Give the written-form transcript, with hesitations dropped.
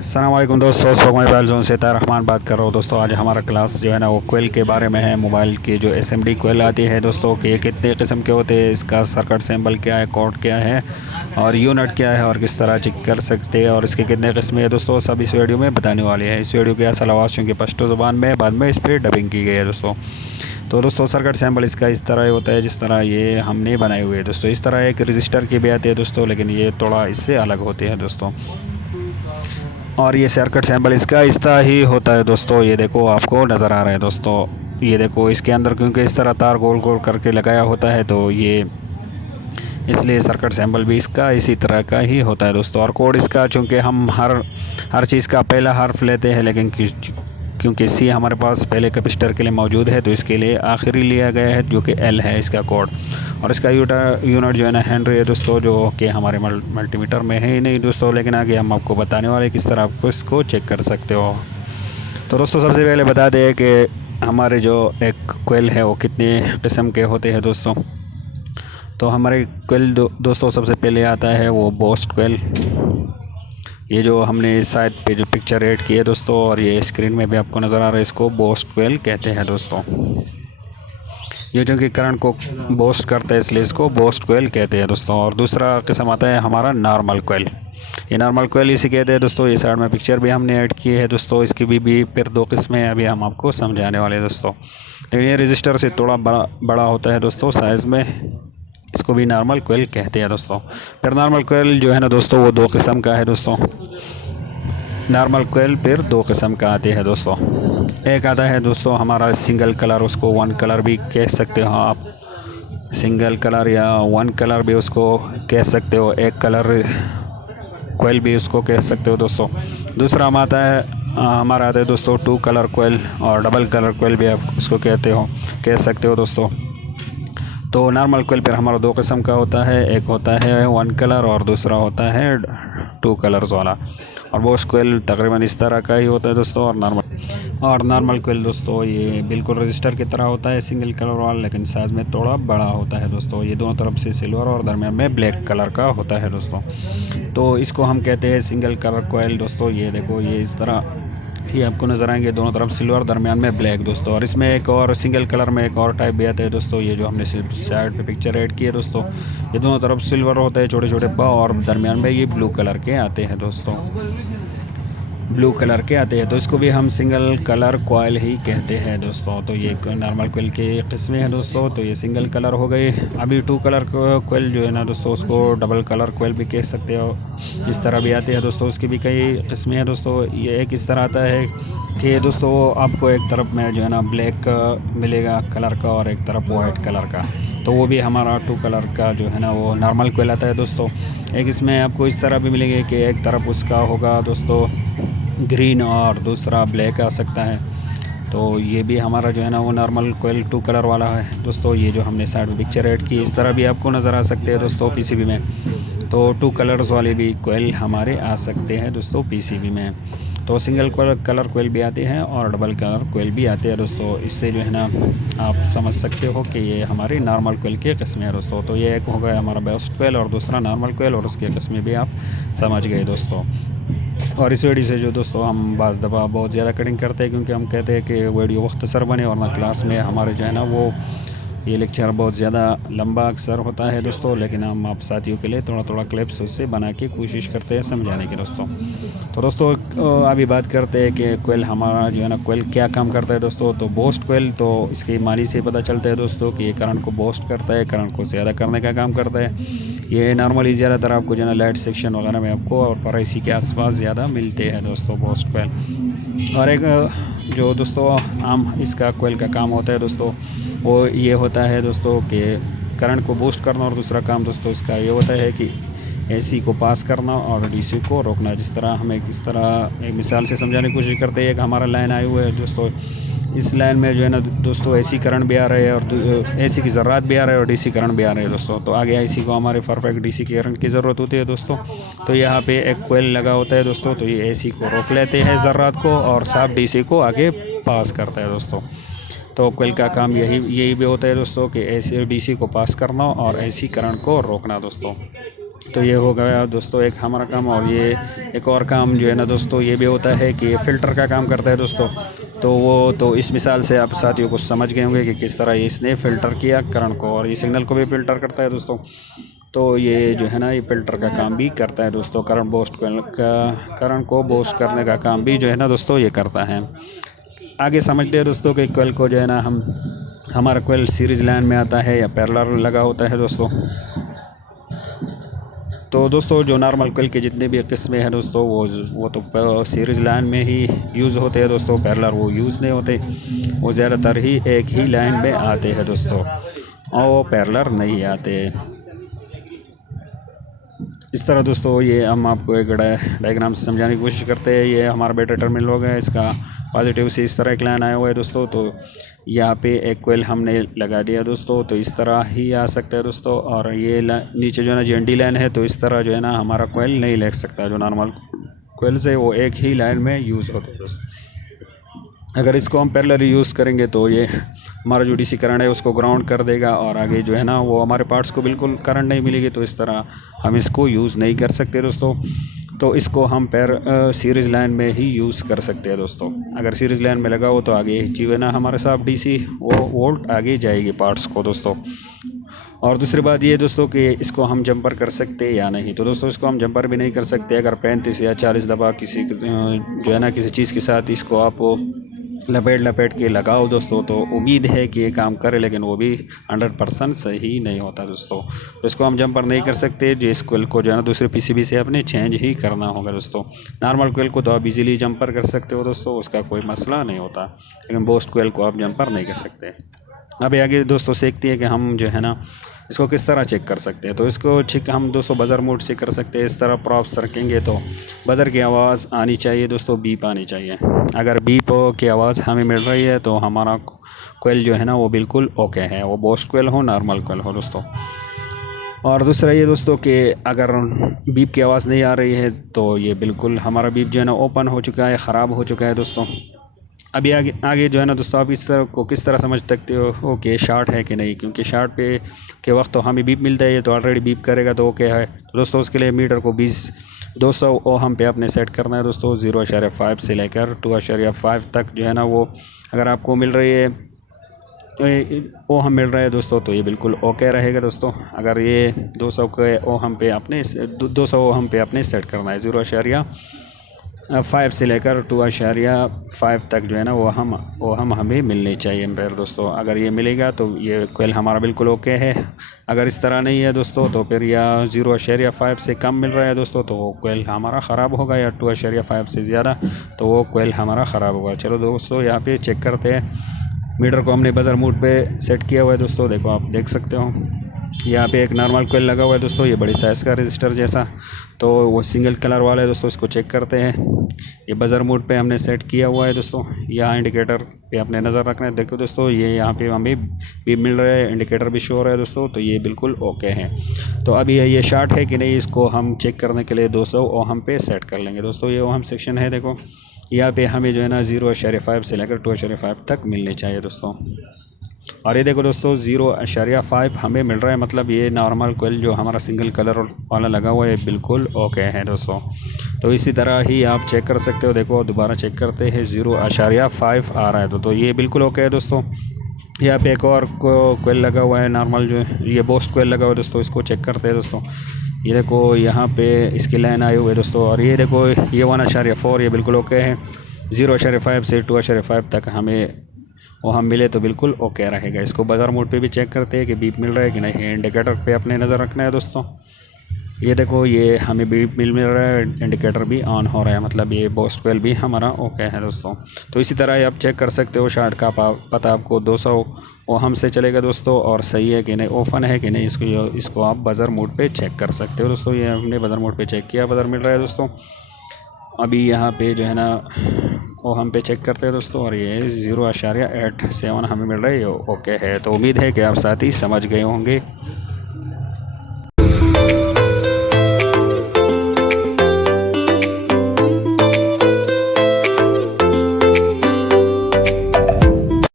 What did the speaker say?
अस्सलाम वालेकुम दोस्तों, मोबाइल जोन से रहमान बात कर रहा हूँ। दोस्तों आज हमारा क्लास जो है ना वो कोयल के बारे में है। मोबाइल की जो एसएमडी कोयल आती है दोस्तों कि ये कितने किस्म के होते हैं, इसका सर्किट सिंबल क्या है, कोड क्या है और यूनिट क्या है और किस तरह चेक कर सकते हैं और इसके कितने किस्में हैं दोस्तों, सब इस वीडियो में बताने वाले हैं। इस वीडियो की असल आवाज़ चूँकि पश्तो ज़ुबान में बाद में इस पर डबिंग की गई है दोस्तों। तो दोस्तों सर्किट सैम्पल इसका इस तरह होता है जिस तरह ये हमने बनाए हुए हैं दोस्तों। इस तरह एक रजिस्टर की भी आती है दोस्तों, लेकिन ये थोड़ा इससे अलग होते हैं दोस्तों। और ये सर्किट सैम्पल इसका इस तरह ही होता है दोस्तों। ये देखो आपको नज़र आ रहा है दोस्तों, ये देखो इसके अंदर क्योंकि इस तरह तार गोल गोल करके लगाया होता है तो ये इसलिए सर्किट सैम्पल भी इसका इसी तरह का ही होता है दोस्तों। और कोड इसका चूँकि हम हर चीज़ का पहला हर्फ लेते हैं, लेकिन क्योंकि सी हमारे पास पहले कैपेसिटर के लिए मौजूद है तो इसके लिए आखिरी लिया गया है जो कि एल है इसका कोड। और इसका यूनिट जो है ना हेनरी है दोस्तों, जो कि हमारे मल्टीमीटर में है ही नहीं दोस्तों, लेकिन आगे हम आपको बताने वाले किस तरह आपको इसको चेक कर सकते हो। तो दोस्तों सबसे पहले बता दें कि हमारे जो एक कोयल है वो कितने किस्म के होते हैं दोस्तों। तो हमारे कोयल दोस्तों सबसे पहले आता है वो बोस्ट कोयल। ये जो हमने इस साइड पे जो पिक्चर ऐड की है दोस्तों और ये स्क्रीन में भी आपको नज़र आ रहा है, इसको बोस्ट कोयल कहते हैं दोस्तों। ये जो कि करंट को बोस्ट करता है इसलिए इसको बोस्ट कोयल कहते हैं दोस्तों। और दूसरा किस्म आता है हमारा नॉर्मल कोयल। ये नॉर्मल कोयल इसे कहते हैं दोस्तों। ये साइड में पिक्चर भी हमने ऐड की है दोस्तों। इसकी भी फिर दो किस्में अभी हम आपको समझाने वाले हैं दोस्तों, लेकिन ये रजिस्टर से थोड़ा बड़ा होता है दोस्तों साइज़ में, इसको भी नॉर्मल कोयल कहते हैं दोस्तों। फिर नॉर्मल कोयल जो है ना दोस्तों वो दो किस्म का है दोस्तों। नॉर्मल कोयल फिर दो किस्म का आते हैं दोस्तों। एक आता है दोस्तों हमारा सिंगल कलर, उसको वन कलर भी कह सकते हो आप, सिंगल कलर या वन कलर भी उसको कह सकते हो, एक कलर कोयल भी उसको कह सकते हो दोस्तों। दूसरा हम आता है हमारा आता है दोस्तों टू कलर कोयल और डबल कलर कोयल भी आप उसको कह सकते हो दोस्तों। तो नॉर्मल कोयल पर हमारा दो किस्म का होता है, एक होता है वन कलर और दूसरा होता है टू कलर्स वाला। और बोस्ट कोयल तकरीबन इस तरह का ही होता है दोस्तों। और नॉर्मल कोयल दोस्तों ये बिल्कुल रजिस्टर की तरह होता है सिंगल कलर वाला, लेकिन साइज़ में थोड़ा बड़ा होता है दोस्तों। ये दोनों तरफ से सिल्वर और दरमियान में ब्लैक कलर का होता है दोस्तों। तो इसको हम कहते हैं सिंगल कलर कोयल दोस्तों। ये देखो ये इस तरह ये आपको नज़र आएंगे, दोनों तरफ सिल्वर दरमियान में ब्लैक दोस्तों। और इसमें एक और सिंगल कलर में एक और टाइप भी आता है दोस्तों। ये जो हमने साइड पे पिक्चर ऐड की है दोस्तों, ये दोनों तरफ सिल्वर होता है छोटे छोटे पाव और दरमियान में ये ब्लू कलर के आते हैं दोस्तों, ब्लू कलर के आते हैं। तो इसको भी हम सिंगल कलर कोयल ही कहते हैं दोस्तों। तो ये नॉर्मल कोयल के किस्में हैं दोस्तों। तो ये सिंगल कलर हो गए। अभी टू कलर कोयल जो है ना दोस्तों उसको डबल कलर कोयल भी कह सकते हो, इस तरह भी आते हैं दोस्तों। उसकी भी कई किस्में हैं दोस्तों। ये एक इस तरह आता है कि दोस्तों आपको एक तरफ में जो है ना ब्लैक मिलेगा कलर का और एक तरफ वाइट कलर का, तो वो भी हमारा टू कलर का जो है ना वो नॉर्मल कोयल आता है दोस्तों। एक इसमें आपको इस तरह भी मिलेंगे कि एक तरफ उसका होगा दोस्तों ग्रीन और दूसरा ब्लैक आ सकता है। तो ये भी हमारा जो है ना वो नॉर्मल कोयल टू कलर वाला है दोस्तों। ये जो हमने साइड में पिक्चर ऐड की इस तरह भी आपको नज़र आ सकते हैं दोस्तों पीसीबी में। तो टू कलर्स वाले भी कोयल हमारे आ सकते हैं दोस्तों पीसीबी में। तो सिंगल कलर कोयल भी आते हैं और डबल कलर कोयल भी आते हैं दोस्तों। इससे जो है ना आप समझ सकते हो कि ये हमारी नॉर्मल कोयल की किस्में हैं दोस्तों। तो ये एक हो गया हमारा बेस्ट कोयल और दूसरा नॉर्मल कोयल, और उसकी किस्में भी आप समझ गए दोस्तों। और इस वीडियो से जो दोस्तों हम बाज़ दफ़ा बहुत ज़्यादा कटिंग करते हैं, क्योंकि हम कहते हैं कि वीडियो मुख्तसर बने और ना क्लास में हमारे जो है ना वो ये लेक्चर बहुत ज़्यादा लंबा अक्सर होता है दोस्तों, लेकिन हम आप साथियों के लिए थोड़ा थोड़ा क्लिप्स उससे बना के कोशिश करते हैं समझाने की दोस्तों। तो दोस्तों अभी बात करते हैं कि कोयल हमारा जो है ना कोयल क्या काम करता है दोस्तों। तो बोस्ट कोयल तो इसके मानी से पता चलता है दोस्तों कि ये करंट को बोस्ट करता है, करंट को ज़्यादा करने का काम करता है। ये नॉर्मली ज़्यादातर आपको जो है ना लाइट सेक्शन वगैरह में आपको और प्राइसी के आसपास ज़्यादा मिलते हैं दोस्तों बोस्ट कोयल। और एक जो दोस्तों आम इसका कोयल का काम होता है दोस्तों वो ये होता है दोस्तों कि करंट को बूस्ट करना, और दूसरा काम दोस्तों इसका ये होता है कि एसी को पास करना और डीसी को रोकना। जिस तरह हम इस तरह एक मिसाल से समझाने की कोशिश करते हैं। एक हमारा लाइन आई हुआ है दोस्तों, इस लाइन में जो है ना दोस्तों एसी करंट भी आ रहा है और एसी की ज़रूरत भी आ रहा है और डीसी करंट भी आ रहा है दोस्तों। तो आगे एसी को हमारे परफेक्ट डीसी की करंट की ज़रूरत होती है दोस्तों। तो यहाँ पे एक कोयल लगा होता है दोस्तों, तो ये एसी को रोक लेते हैं ज़रूरत को और साफ डीसी को आगे पास करता है दोस्तों। तो कोयल का काम यही भी होता है दोस्तों कि एसी डीसी को पास करना और एसी करंट को रोकना दोस्तों। तो ये हो गया दोस्तों एक हमारा काम। और ये एक और काम जो है ना दोस्तों ये भी होता है कि फ़िल्टर का काम करता है दोस्तों। तो वो तो इस मिसाल से आप साथियों को समझ गए होंगे कि किस तरह इसने फ़िल्टर किया करंट को, और ये सिग्नल को भी फ़िल्टर करता है दोस्तों। तो ये जो है ना ये फ़िल्टर का काम भी करता है दोस्तों। करंट को बूस्ट करने का काम भी जो है ना दोस्तों ये करता है। आगे समझते हैं दोस्तों कि कोयल को जो है ना हमारा कोयल सीरीज़ लाइन में आता है या पैरेलल लगा होता है दोस्तों। तो दोस्तों जो नॉर्मल कोयल के जितने भी किस्में हैं दोस्तों वो तो सीरीज़ लाइन में ही यूज़ होते हैं दोस्तों। पैरेलल वो यूज़ नहीं होते, वो ज़्यादातर ही एक ही लाइन में आते हैं दोस्तों, और वो पैरेलल नहीं आते। इस तरह दोस्तों ये हम आपको एक डायग्राम से समझाने की कोशिश करते हैं। ये हमारा बैटरी टर्मिनल हो गया, इसका पॉजिटिव से इस तरह एक लाइन आया हुआ है दोस्तों। तो यहाँ पे एक कोयल हमने लगा दिया दोस्तों, तो इस तरह ही आ सकता है दोस्तों। और ये नीचे जो है ना GND लाइन है, तो इस तरह जो है ना हमारा कोयल नहीं लग सकता। जो नॉर्मल कोयल से वो एक ही लाइन में यूज़ होता है दोस्तों। अगर इसको हम पैरेलल यूज़ करेंगे तो ये हमारा जो DC करंट है उसको ग्राउंड कर देगा, और आगे जो है ना वो हमारे पार्ट्स को बिल्कुल करंट नहीं मिलेगी। तो इस तरह हम इसको यूज़ नहीं कर सकते दोस्तों। तो इसको हम सीरीज़ लाइन में ही यूज़ कर सकते हैं दोस्तों। अगर सीरीज़ लाइन में लगा हो तो आगे जो है ना हमारे साथ DC वो वोल्ट आगे जाएगी पार्ट्स को दोस्तों। और दूसरी बात ये दोस्तों कि इसको हम जंपर कर सकते हैं या नहीं। तो दोस्तों इसको हम जंपर भी नहीं कर सकते। अगर 35 या 40 दफ़ा किसी जो है ना किसी चीज़ के साथ इसको आप लपेट के लगाओ दोस्तों, तो उम्मीद है कि ये काम करे, लेकिन वो भी 100% सही नहीं होता दोस्तों। तो इसको हम जंपर नहीं कर सकते। जो इस कोयल को जो है ना दूसरे PCB से अपने चेंज ही करना होगा दोस्तों। नॉर्मल कोयल को तो आप इजीली जंपर कर सकते हो दोस्तों, उसका कोई मसला नहीं होता, लेकिन बूस्ट कोयल को आप जंपर नहीं कर सकते। अभी आगे दोस्तों सीखते हैं कि हम जो है ना इसको किस तरह चेक कर सकते हैं। तो इसको चेक हम दोस्तों बज़र मोड से कर सकते हैं। इस तरह प्रॉप्स रखेंगे तो बज़र की आवाज़ आनी चाहिए दोस्तों, बीप आनी चाहिए। अगर बीप की आवाज़ हमें मिल रही है तो हमारा कोयल जो है ना वो बिल्कुल ओके है, वो बूस्ट कोयल हो नॉर्मल कोयल हो दोस्तों। और दूसरा ये दोस्तों कि अगर बीप की आवाज़ नहीं आ रही है तो ये बिल्कुल हमारा बीप जो है ना ओपन हो चुका है, ख़राब हो चुका है दोस्तों। अभी आगे जो है ना दोस्तों आप इस तरह को किस तरह समझ सकते हो कि शार्ट है कि नहीं, क्योंकि शार्ट पे के वक्त तो हमें बीप मिलता है, ये तो ऑलरेडी बीप करेगा तो ओके है। तो दोस्तों उसके लिए मीटर को 200 ओहम पे अपने सेट करना है दोस्तों। 0.5 से लेकर 2.5 तक जो है ना वो अगर आपको मिल रही है ओहम मिल रहा है दोस्तों, तो ये बिल्कुल ओके रहेगा दोस्तों। अगर ये 200 के ओहम पे अपने 200 ओहम पे अपने सेट करना है, 0.5 से लेकर 2.5 तक जो है ना वो हम हमें मिलनी चाहिए एम्पेयर दोस्तों। अगर ये मिलेगा तो ये कोयल हमारा बिल्कुल ओके है। अगर इस तरह नहीं है दोस्तों तो फिर या 0.5 से कम मिल रहा है दोस्तों तो वो कोयल हमारा ख़राब होगा, या 2.5 से ज़्यादा तो वो कोयल हमारा ख़राब होगा। चलो दोस्तों यहाँ पे चेक करते हैं। मीटर को हमने बज़र मोड पे सेट किया हुआ है दोस्तों, देखो आप देख सकते हो यहाँ पे एक नॉर्मल कोयल लगा हुआ है दोस्तों, ये बड़ी साइज़ का रजिस्टर जैसा, तो वो सिंगल कलर वाला है दोस्तों। इसको चेक करते हैं। ये बज़र मोड पे हमने सेट किया हुआ है दोस्तों। यहाँ इंडिकेटर पे अपने नज़र रखना है। देखो दोस्तों ये यहाँ पे हमें भी मिल रहा है, इंडिकेटर भी शो हो रहा है दोस्तों, तो ये बिल्कुल ओके है। तो अभी ये शार्ट है कि नहीं इसको हम चेक करने के लिए 200 ओहम पे सेट कर लेंगे दोस्तों। ये ओहम सेक्शन है, देखो यहाँ पे हमें जो है ना 0.5 से लेकर 2.5 तक मिलनी चाहिए दोस्तों। और ये देखो दोस्तों 0.5 हमें मिल रहा है, मतलब ये नॉर्मल कोयल जो हमारा सिंगल कलर वाला लगा हुआ है बिल्कुल ओके है दोस्तों। तो इसी तरह ही आप चेक कर सकते हो। देखो दोबारा चेक करते हैं 0.5 आ रहा है तो ये बिल्कुल ओके है दोस्तों। यहाँ पे एक और कोयल लगा हुआ है नॉर्मल, जो ये बूस्ट कोयल लगा हुआ है दोस्तों, इसको चेक करते हैं दोस्तों। ये देखो यहाँ पे इसकी लाइन आई हुई है दोस्तों, और ये देखो ये 1.4 ये बिल्कुल ओके है। 0.5 से 2.5 तक हमें वो हम मिले तो बिल्कुल ओके रहेगा। इसको बज़र मोड पे भी चेक करते हैं कि बीप मिल रहा है कि नहीं। इंडिकेटर पे अपने नज़र रखना है दोस्तों। ये देखो ये हमें बीप मिल रहा है, इंडिकेटर भी ऑन हो रहा है, मतलब ये बूस्ट कोयल भी हमारा ओके है दोस्तों। तो इसी तरह आप चेक कर सकते हो। शार्ट का पता आपको 200 ओहम से चलेगा दोस्तों, और सही है कि नहीं, ओपन है कि नहीं, इसको आप बज़र मोड पे चेक कर सकते हो दोस्तों। ये हमने बज़र मोड पे चेक किया, बज़र मिल रहा है दोस्तों। अभी यहाँ पे जो है ना वो हम पे चेक करते हैं दोस्तों, और ये 0.87 हमें मिल रहा है, ये ओके है। तो उम्मीद है कि आप साथी समझ गए होंगे।